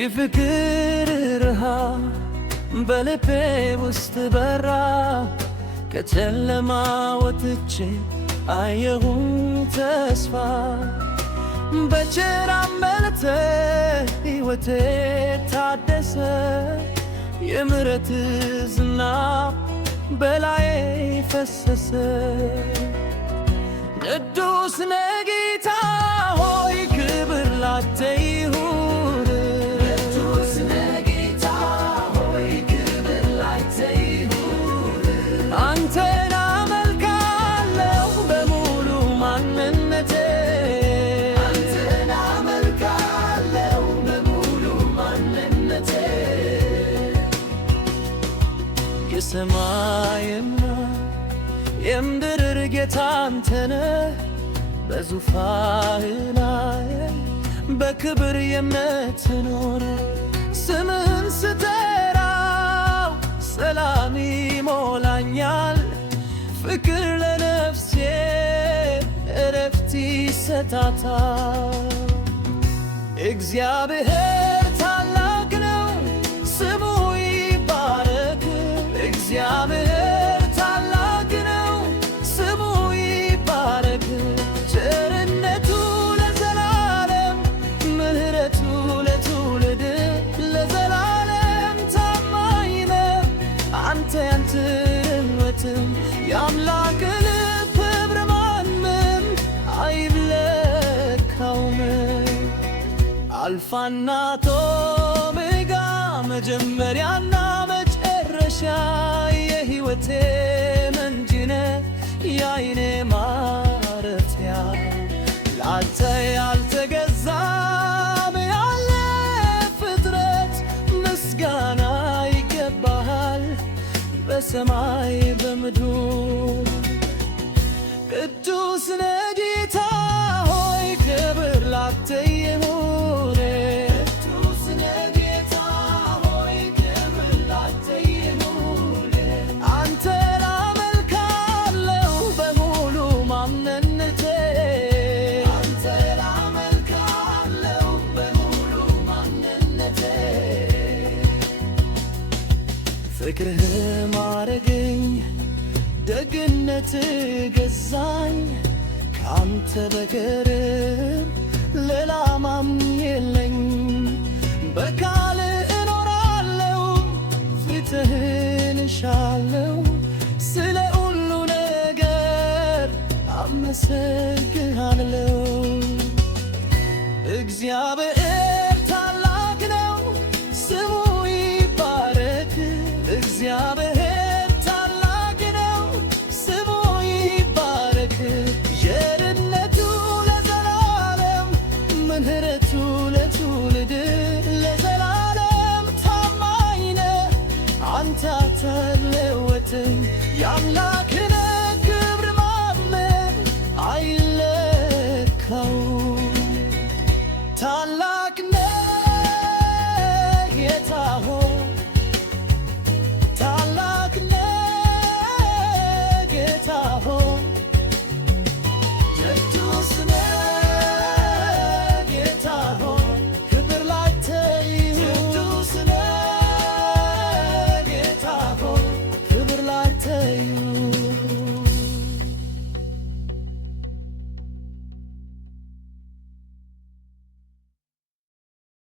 የፍቅር ረሃብ በልቤ ውስጥ በራ ከጨለማ ወጥቼ አየሁኝ ተስፋ በቸር አመልተህ ሕይወቴ ታደሰ የምሕረት ዝናብ በላዬ ፈሰሰ ቅዱስ ነህ ጌታ ሆይ ክብር ላንተ ይሁን ቅዱስ ነህ ጌታ ሆይ ክብር ላንተ ይሁን አንተን አመልካለሁ በሙሉ ማንነቴ አንተን አመልካለሁ በሙሉ ማንነቴ የሰማይና የምድር ጌታ አንተ ነህ በዙፋንህ ላይ በክብር የምትኖር ስምህን ስጠራው ሰላም ይሞላኛል ፍቅር ለነፍሴ እረፍት ይሰጣታል እግዚአብሔር ታላቅ ነው ስሙ ይባረክ እግዚአብሔር የአምላክ ልብ ክብር ማንም አይለካውም አልፋና ኦሜጋ መጀመሪያና መጨረሻ የሕይወቴ ምንጭ ነህ የዓይኔ ማረፊያ ላንተ ያልተገዛም ያለ ፍጥረት ምስጋና ይገባሃል በሰማይ በምድር ቅዱስ ነህ ጌታ ሆይ ክብር ላንተ ይሁን ቅዱስ ነህ ጌታ ሆይ ክብር ላንተ ይሁን አንተን አመልካለሁ በሙሉ ማንነቴ አንተን አመልካለሁ በሙሉ ማንነቴ ፍቅርህ ማረገኝ ደግነት ገዛኝ ካንተ በቀር ሌላ ማንም የለኝ በቃል እኖራለሁ ፊትህን እሻለሁ ስለ ሁሉ ነገር አመሰግናለሁ እግዚአብሔር ታላቅ ነው ስሙ ይባረክ እግዚአብሔር ታላቅ ነው ስሙ ይባረክ ቸርነቱ ለዘላለም ምሕረቱ ለትውልድ ለዘላለም ታማኝ ነህ አንተ አትለወጥም